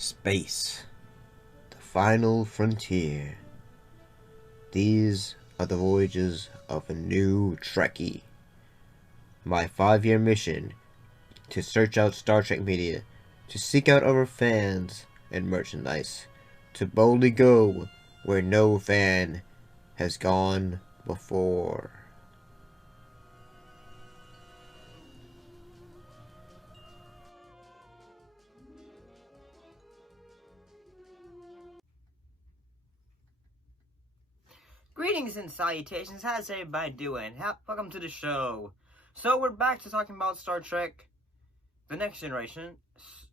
Space, the final frontier. These are the voyages of a new Trekkie. My 5-year mission to search out Star Trek media, to seek out our fans and merchandise, to boldly go where no fan has gone before. Greetings and salutations, how's everybody doing? Welcome to the show. So we're back to talking about Star Trek, The Next Generation.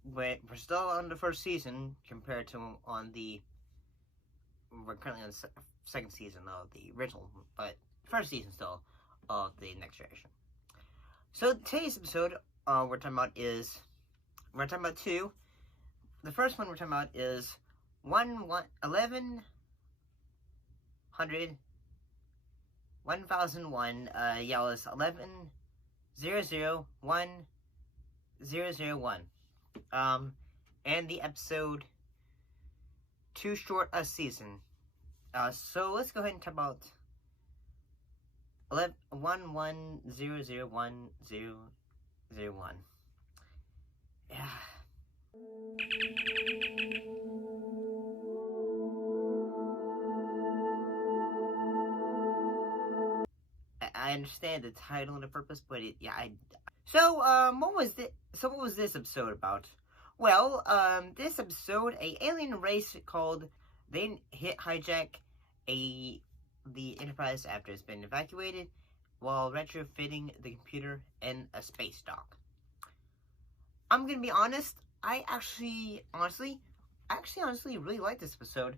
We're still on the first season compared to we're currently on the second season of the original, but first season still of The Next Generation. So today's episode we're talking about two. The first one we're talking about is 1001, 11001001 and the episode Too Short a Season. So let's go ahead and talk about 11001001. Yeah. I understand the title and the purpose, but So what was this episode about? Well, this episode, a alien race called they hijack the Enterprise after it's been evacuated, while retrofitting the computer in a space dock. I'm gonna be honest. I honestly really like this episode.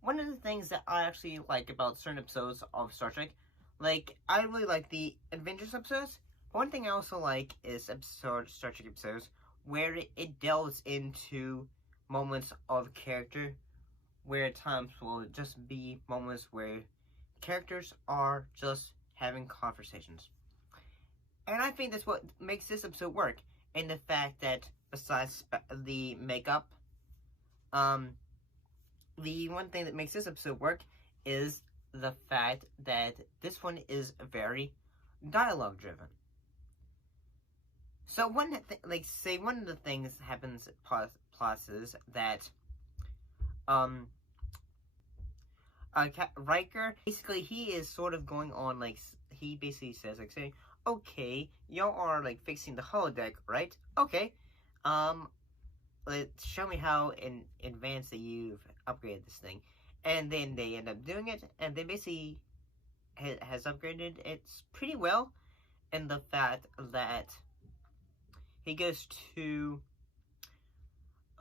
One of the things that I actually like about certain episodes of Star Trek, like, I really like the Adventures episodes. One thing I also like is Star Trek episodes where it delves into moments of character, where at times will just be moments where characters are just having conversations. And I think that's what makes this episode work, in the fact that besides the makeup, the one thing that makes this episode work is the fact that this one is very dialogue driven. So one of the things happens plus is that Riker, basically he is sort of going on, like, he basically says, like, saying, okay, y'all are like fixing the holodeck, right? Okay, let's show me how in advance that you've upgraded this thing. And then they end up doing it, and they basically has upgraded it pretty well, in the fact that he goes to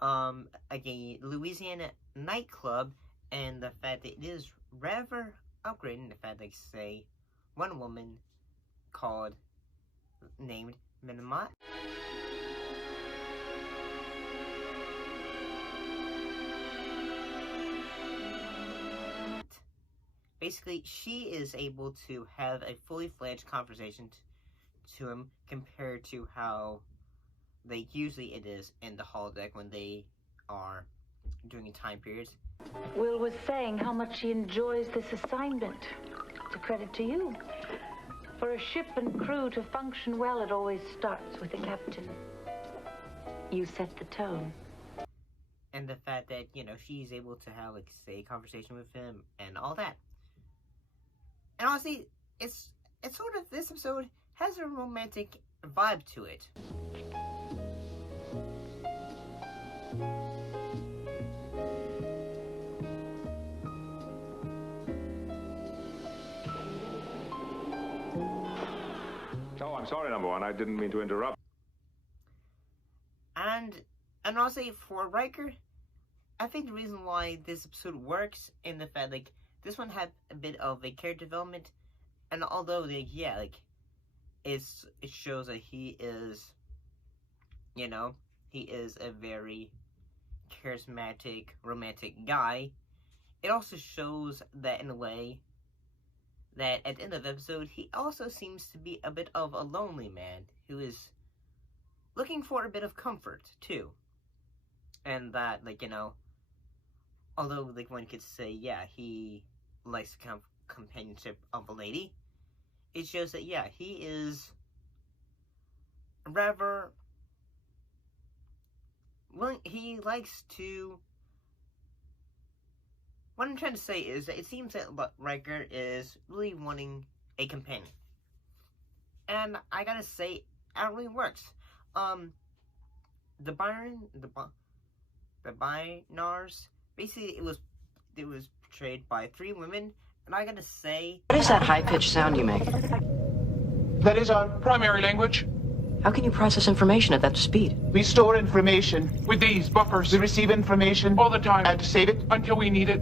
again, Louisiana nightclub, and the fact that it is rather upgrading, the fact that, say, one woman named Minamot. Basically, she is able to have a fully fledged conversation to him, compared to how usually it is in the holodeck when they are during time periods. Will was saying how much she enjoys this assignment. It's a credit to you. For a ship and crew to function well, it always starts with the captain. You set the tone. And the fact that, she's able to have, like, say, a conversation with him and all that. And honestly, it's sort of, this episode has a romantic vibe to it. Oh, I'm sorry, number one. I didn't mean to interrupt. And honestly, for Riker, I think the reason why this episode works in the fact, like, this one had a bit of a character development, and although, it shows that he is, he is a very charismatic, romantic guy, it also shows that, in a way, that at the end of the episode, he also seems to be a bit of a lonely man who is looking for a bit of comfort, too. and that, like, although, like, one could say, yeah, he likes the companionship of a lady, it shows that, yeah, he is rather, well, he likes to, what I'm trying to say is that it seems that Riker is really wanting a companion. And I gotta say, it really works. The Bynars, basically it was portrayed by 3 women, and I gotta say... What is that high-pitched sound you make? That is our primary language. How can you process information at that speed? We store information. With these buffers. We receive information all the time and save it until we need it.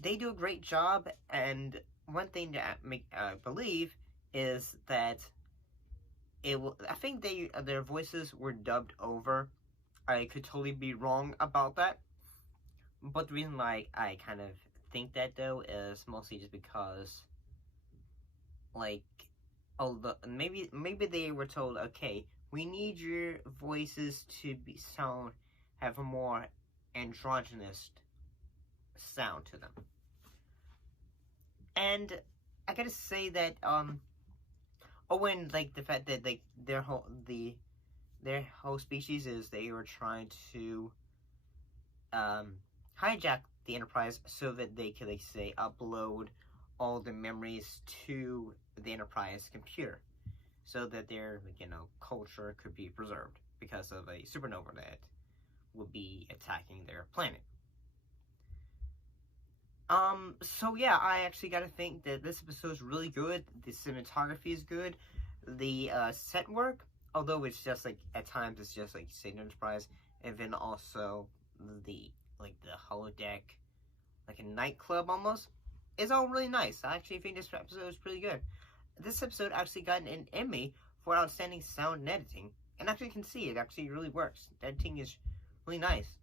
They do a great job, and one thing that I believe is that I think their voices were dubbed over. I could totally be wrong about that. But the reason why I kind of think that, though, is mostly just because, like, maybe they were told, okay, we need your voices to have a more androgynous sound to them. And I gotta say that, and like the fact that, like, their whole species is they were trying to hijack the Enterprise so that they could, like, say, upload all the memories to the Enterprise computer, so that their, like, culture could be preserved because of a supernova that would be attacking their planet. So yeah, I actually gotta think that this episode is really good. The cinematography is good. The set work, although it's just, like, at times it's just, like, say, Enterprise, and then also the holodeck, like a nightclub almost, is all really nice. I actually think this episode is pretty good. This episode actually got an Emmy for outstanding sound and editing, and actually can see it actually really works. The editing is really nice.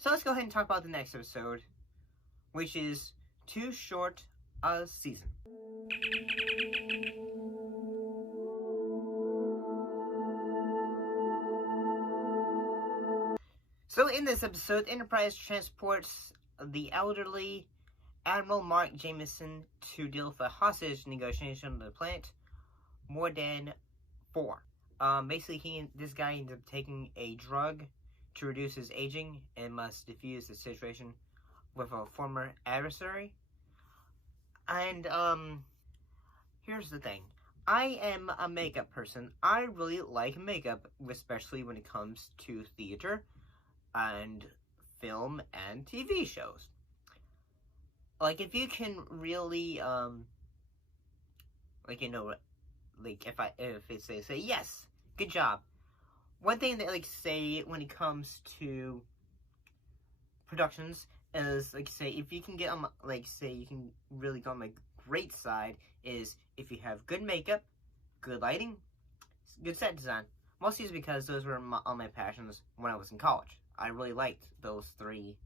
So let's go ahead and talk about the next episode, which is Too Short a Season. So in this episode, Enterprise transports the elderly Admiral Mark Jameson to deal with a hostage negotiation on the planet Morden 4. Basically, this guy ends up taking a drug to reduce his aging and must defuse the situation with a former adversary. And, here's the thing. I am a makeup person. I really like makeup, especially when it comes to theater and film and TV shows. Like, if you can really, if they say yes, good job. One thing that, like, say, when it comes to productions is, like, say, if you can get on, like, say, you can really go on my great side is if you have good makeup, good lighting, good set design. Mostly is because those were all my passions when I was in college. I really liked those 3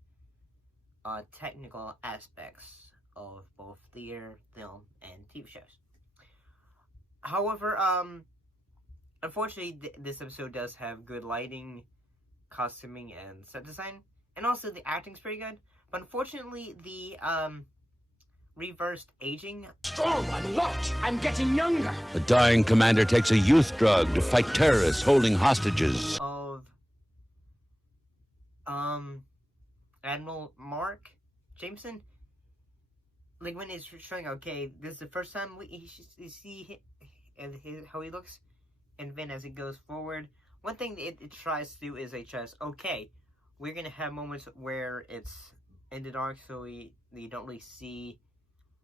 technical aspects of both theater, film, and TV shows. However, unfortunately, this episode does have good lighting, costuming, and set design, and also the acting's pretty good. But unfortunately, the reversed aging. Strong, I'm locked. I'm getting younger. A dying commander takes a youth drug to fight terrorists holding hostages. Of Admiral Mark Jameson. Like, when he's showing, okay, this is the first time we see how he looks, and then as it goes forward, one thing it tries to do is it tries, okay, we're gonna have moments where it's in the dark, so you don't really see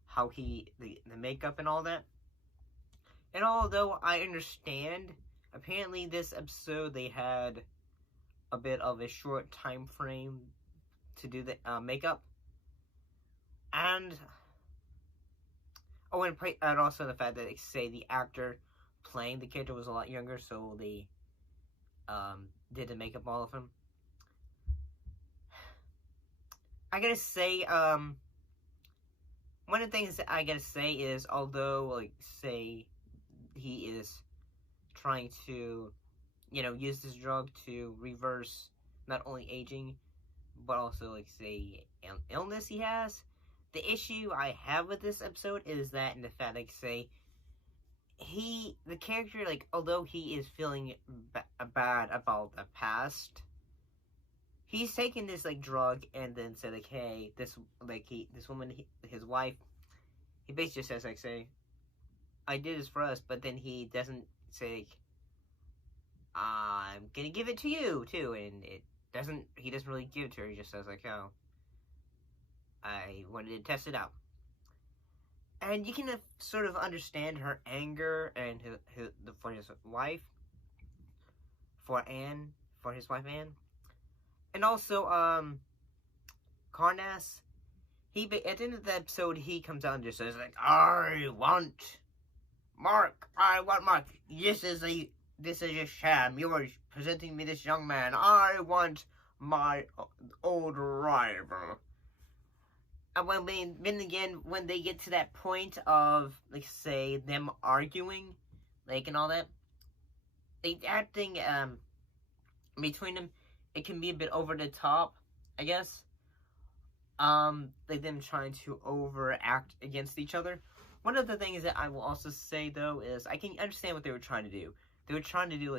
how the makeup and all that. And although I understand, apparently this episode they had a bit of a short time frame to do the makeup, and also the fact that they say the actor playing the character was a lot younger, so they did the makeup all of him. I gotta say, one of the things that I gotta say is, although, like, say, he is trying to use this drug to reverse not only aging, but also, like, say, illness he has. The issue I have with this episode is that, in the fact, like, say, the character, like, although he is feeling bad about the past, he's taking this, like, drug and then said, like, hey, this woman, his wife, he basically just says, like, say, I did this for us, but then he doesn't say, like, I'm gonna give it to you, too, and he doesn't really give it to her, he just says, like, oh, I wanted to test it out. And you can sort of understand her anger and for his wife, for his wife Anne, and also Carnass. At the end of the episode, he comes out and just says, like, I want Mark. This is a sham. You are presenting me this young man. I want my old rival. And when they get to that point of, like, say, them arguing, like, and all that, the acting between them, it can be a bit over the top, I guess. Like them trying to overact against each other. One of the things that I will also say, though, is I can understand what they were trying to do. They were trying to do,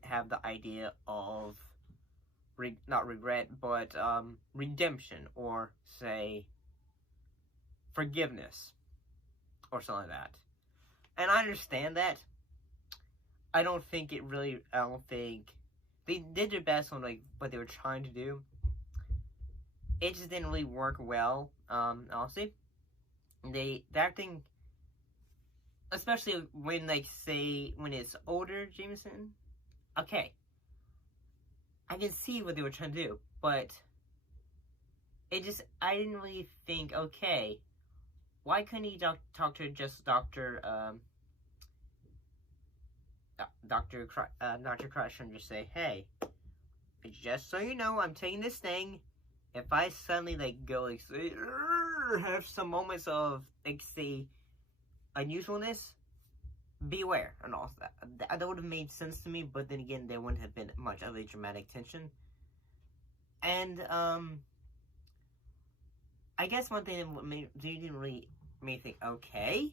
have the idea of not regret, but redemption, or say forgiveness, or something like that. And I understand that. I don't think they did their best on, like, what they were trying to do. It just didn't really work well, honestly. The acting, especially when, like, say, when it's older Jameson, okay, I can see what they were trying to do, but I didn't really think, okay, why couldn't he talk to just Dr. Crusher and just say, hey, just so you know, I'm taking this thing. If I suddenly, like, go, like, say, have some moments of, like, say, unusualness, beware, and all that. That would have made sense to me, but then again, there wouldn't have been much of a dramatic tension. And, I guess one thing that didn't really make me think, okay,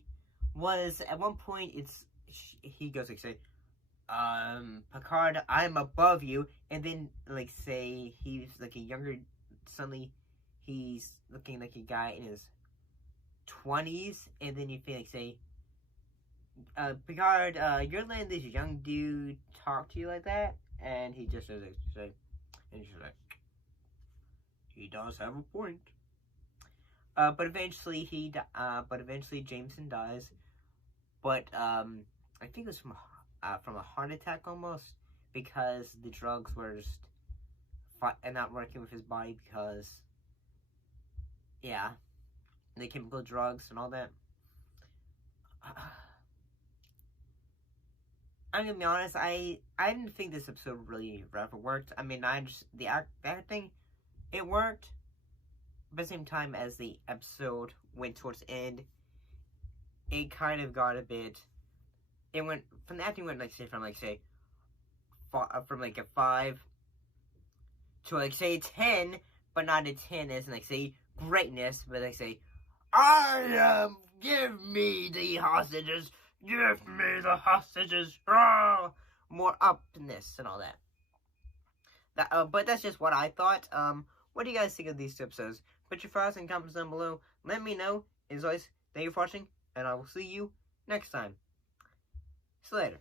was at one point, he goes, like, say, Picard, I'm above you, and then, like, say, he's, like, suddenly, he's looking like a guy in his 20s, and then you feel like, say, Picard, you're letting this young dude talk to you like that? And he just says, like, and he's like, he does have a point. But eventually Jameson dies. But, I think it was from a heart attack almost, because the drugs were just not working with his body because, yeah, the chemical drugs and all that. I'm gonna be honest, I didn't think this episode really ever worked. I mean, the acting, it worked, but at the same time as the episode went towards the end, it kind of got a bit, from the acting went, like, say, from a 5 to, like, say, 10, but not a 10 as in, like, say, greatness, but, like, say, give me the hostages, more upness and all that. But that's just what I thought. What do you guys think of these 2 episodes? Put your thoughts in comments down below. Let me know. As always, thank you for watching, and I will see you next time. See you later.